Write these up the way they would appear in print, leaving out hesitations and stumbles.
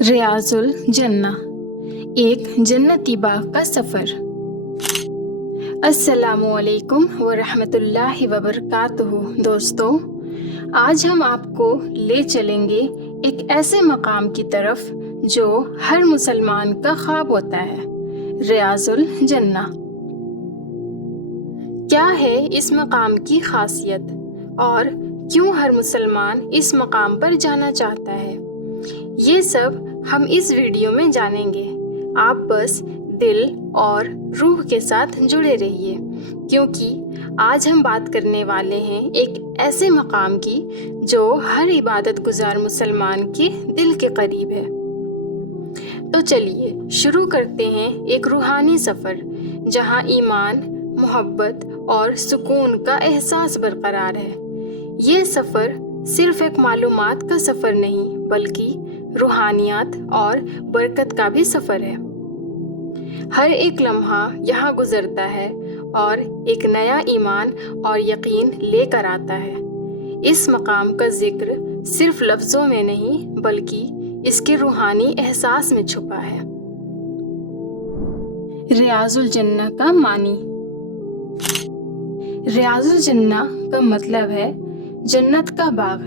ریاض الجنہ، ایک جنتی باغ کا سفر۔ السلام علیکم ورحمۃ اللہ وبرکاتہ۔ دوستو، آج ہم آپ کو لے چلیں گے ایک ایسے مقام کی طرف جو ہر مسلمان کا خواب ہوتا ہے، ریاض الجنہ۔ کیا ہے اس مقام کی خاصیت اور کیوں ہر مسلمان اس مقام پر جانا چاہتا ہے؟ یہ سب ہم اس ویڈیو میں جانیں گے۔ آپ بس دل اور روح کے ساتھ جڑے رہیے، کیونکہ آج ہم بات کرنے والے ہیں ایک ایسے مقام کی جو ہر عبادت گزار مسلمان کے دل کے قریب ہے۔ تو چلیے شروع کرتے ہیں ایک روحانی سفر جہاں ایمان، محبت اور سکون کا احساس برقرار ہے۔ یہ سفر صرف ایک معلومات کا سفر نہیں، بلکہ روحانیات اور برکت کا بھی سفر ہے۔ ہر ایک لمحہ یہاں گزرتا ہے اور ایک نیا ایمان اور یقین لے کر آتا ہے۔ اس مقام کا ذکر صرف لفظوں میں نہیں، بلکہ اس کے روحانی احساس میں چھپا ہے۔ ریاض الجنہ کا معنی۔ ریاض الجنہ کا مطلب ہے جنت کا باغ۔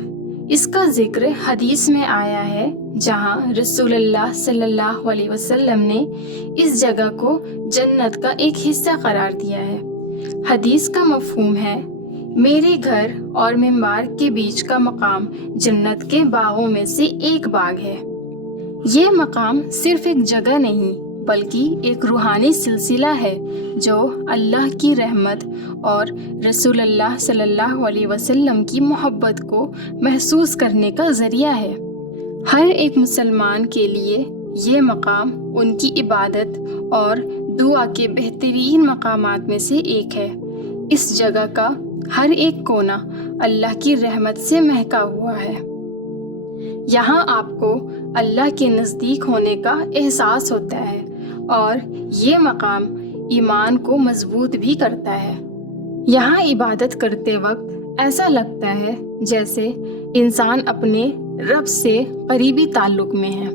اس کا ذکر حدیث میں آیا ہے، جہاں رسول اللہ صلی اللہ علیہ وسلم نے اس جگہ کو جنت کا ایک حصہ قرار دیا ہے۔ حدیث کا مفہوم ہے، میرے گھر اور منبر کے بیچ کا مقام جنت کے باغوں میں سے ایک باغ ہے۔ یہ مقام صرف ایک جگہ نہیں، بلکہ ایک روحانی سلسلہ ہے جو اللہ کی رحمت اور رسول اللہ صلی اللہ علیہ وسلم کی محبت کو محسوس کرنے کا ذریعہ ہے۔ ہر ایک مسلمان کے لیے یہ مقام ان کی عبادت اور دعا کے بہترین مقامات میں سے ایک ہے۔ اس جگہ کا ہر ایک کونا اللہ کی رحمت سے مہکا ہوا ہے۔ یہاں آپ کو اللہ کے نزدیک ہونے کا احساس ہوتا ہے اور یہ مقام ایمان کو مضبوط بھی کرتا ہے۔ یہاں عبادت کرتے وقت ایسا لگتا ہے جیسے انسان اپنے رب سے قریبی تعلق میں ہے۔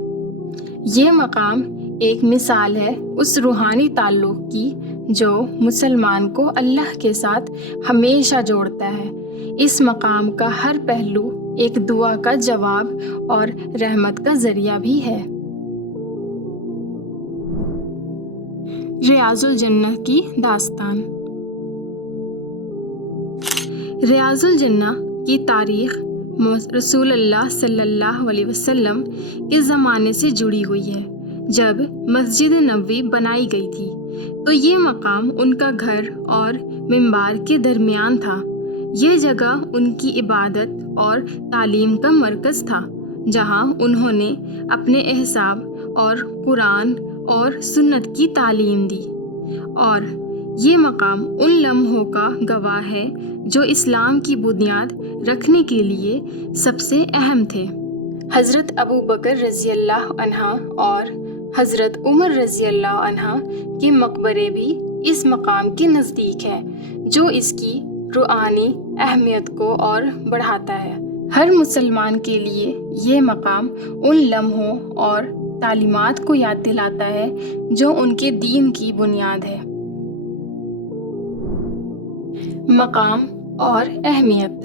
یہ مقام ایک مثال ہے اس روحانی تعلق کی جو مسلمان کو اللہ کے ساتھ ہمیشہ جوڑتا ہے۔ اس مقام کا ہر پہلو ایک دعا کا جواب اور رحمت کا ذریعہ بھی ہے۔ ریاض الجنہ کی داستان۔ ریاض الجنہ کی تاریخ رسول اللہ صلی اللہ علیہ وسلم کے زمانے سے جڑی ہوئی ہے۔ جب مسجد نبوی بنائی گئی تھی تو یہ مقام ان کا گھر اور منبر کے درمیان تھا۔ یہ جگہ ان کی عبادت اور تعلیم کا مرکز تھا، جہاں انہوں نے اپنے احساب اور قرآن اور سنت کی تعلیم دی، اور یہ مقام ان لمحوں کا گواہ ہے جو اسلام کی بنیاد رکھنے کے لیے سب سے اہم تھے۔ حضرت ابو بکر رضی اللہ عنہ اور حضرت عمر رضی اللہ عنہ کے مقبرے بھی اس مقام کے نزدیک ہیں، جو اس کی روحانی اہمیت کو اور بڑھاتا ہے۔ ہر مسلمان کے لیے یہ مقام ان لمحوں اور تعلیمات کو یاد دلاتا ہے جو ان کے دین کی بنیاد ہے۔ مقام اور اہمیت۔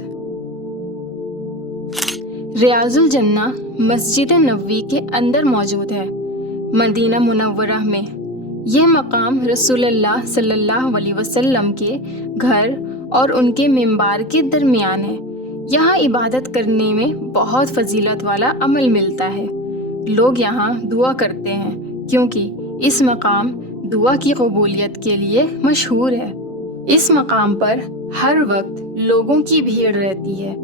ریاض الجنہ مسجد نبوی کے اندر موجود ہے، مدینہ منورہ میں۔ یہ مقام رسول اللہ صلی اللہ علیہ وسلم کے گھر اور ان کے منبر کے درمیان ہے۔ یہاں عبادت کرنے میں بہت فضیلت والا عمل ملتا ہے۔ لوگ یہاں دعا کرتے ہیں کیونکہ اس مقام دعا کی قبولیت کے لیے مشہور ہے۔ اس مقام پر ہر وقت لوگوں کی بھیڑ رہتی ہے۔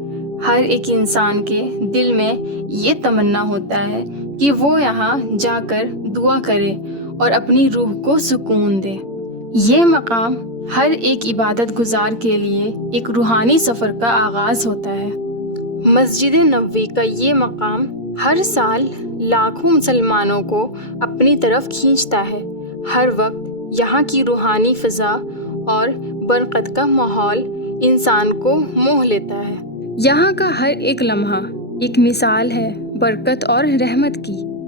ہر ایک انسان کے دل میں یہ تمنا ہوتا ہے کہ وہ یہاں جا کر دعا کرے اور اپنی روح کو سکون دے۔ یہ مقام ہر ایک عبادت گزار کے لیے ایک روحانی سفر کا آغاز ہوتا ہے۔ مسجد نبوی کا یہ مقام ہر سال لاکھوں مسلمانوں کو اپنی طرف کھینچتا ہے۔ ہر وقت یہاں کی روحانی فضا اور برکت کا ماحول انسان کو موہ لیتا ہے۔ یہاں کا ہر ایک لمحہ ایک مثال ہے برکت اور رحمت کی۔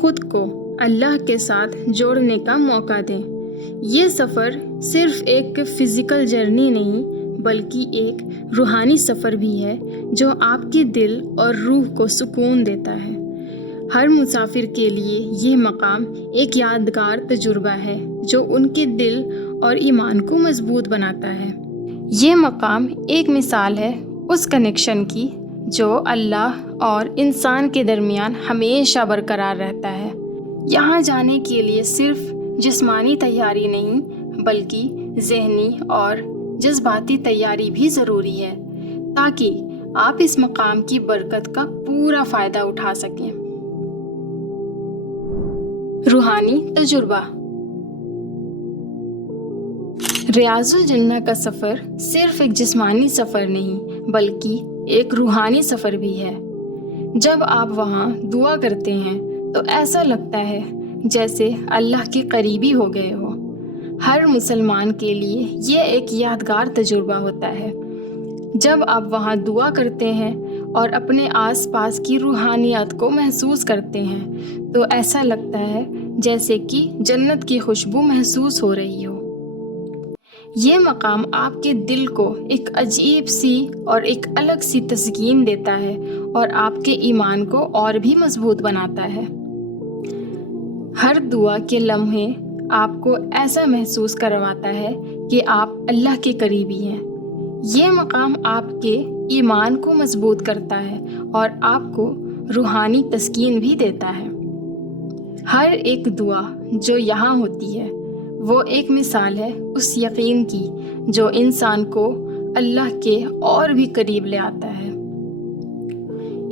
خود کو اللہ کے ساتھ جوڑنے کا موقع دیں۔ یہ سفر صرف ایک فزیکل جرنی نہیں بلکہ ایک روحانی سفر بھی ہے جو آپ کے دل اور روح کو سکون دیتا ہے۔ ہر مسافر کے لیے یہ مقام ایک یادگار تجربہ ہے جو ان کے دل اور ایمان کو مضبوط بناتا ہے۔ یہ مقام ایک مثال ہے اس کنیکشن کی جو اللہ اور انسان کے درمیان ہمیشہ برقرار رہتا ہے۔ یہاں جانے کے لیے صرف جسمانی تیاری نہیں بلکہ ذہنی اور جذباتی تیاری بھی ضروری ہے تاکہ آپ اس مقام کی برکت کا پورا فائدہ اٹھا سکیں۔ روحانی تجربہ۔ ریاض الجنہ کا سفر صرف ایک جسمانی سفر نہیں بلکہ ایک روحانی سفر بھی ہے۔ جب آپ وہاں دعا کرتے ہیں تو ایسا لگتا ہے جیسے اللہ کے قریبی ہو گئے ہو۔ ہر مسلمان کے لیے یہ ایک یادگار تجربہ ہوتا ہے۔ جب آپ وہاں دعا کرتے ہیں اور اپنے آس پاس کی روحانیت کو محسوس کرتے ہیں تو ایسا لگتا ہے جیسے کہ جنت کی خوشبو محسوس ہو رہی ہو۔ یہ مقام آپ کے دل کو ایک عجیب سی اور ایک الگ سی تسکین دیتا ہے اور آپ کے ایمان کو اور بھی مضبوط بناتا ہے۔ ہر دعا کے لمحے آپ کو ایسا محسوس کرواتا ہے کہ آپ اللہ کے قریبی ہیں۔ یہ مقام آپ کے ایمان کو مضبوط کرتا ہے اور آپ کو روحانی تسکین بھی دیتا ہے۔ ہر ایک دعا جو یہاں ہوتی ہے وہ ایک مثال ہے اس یقین کی جو انسان کو اللہ کے اور بھی قریب لے آتا ہے۔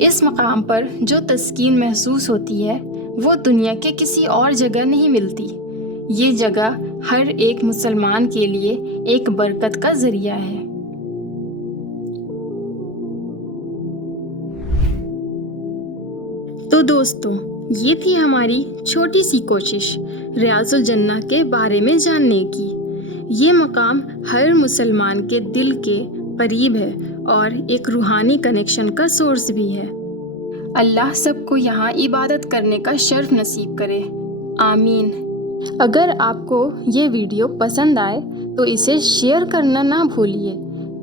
اس مقام پر جو تسکین محسوس ہوتی ہے وہ دنیا کے کسی اور جگہ نہیں ملتی۔ یہ جگہ ہر ایک مسلمان کے لیے ایک برکت کا ذریعہ ہے۔ تو دوستو، یہ تھی ہماری چھوٹی سی کوشش ریاض الجنہ کے بارے میں جاننے کی۔ یہ مقام ہر مسلمان کے دل کے قریب ہے اور ایک روحانی کنیکشن کا سورس بھی ہے۔ اللہ سب کو یہاں عبادت کرنے کا شرف نصیب کرے، آمین۔ اگر آپ کو یہ ویڈیو پسند آئے تو اسے شیئر کرنا نہ بھولیے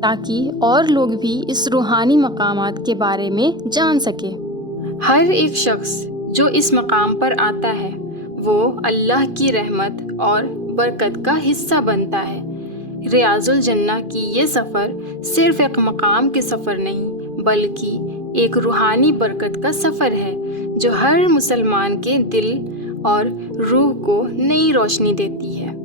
تاکہ اور لوگ بھی اس روحانی مقامات کے بارے میں جان سکے۔ ہر ایک شخص جو اس مقام پر آتا ہے وہ اللہ کی رحمت اور برکت کا حصہ بنتا ہے۔ ریاض الجنہ کی یہ سفر صرف ایک مقام کے سفر نہیں بلکہ ایک روحانی برکت کا سفر ہے جو ہر مسلمان کے دل اور روح کو نئی روشنی دیتی ہے۔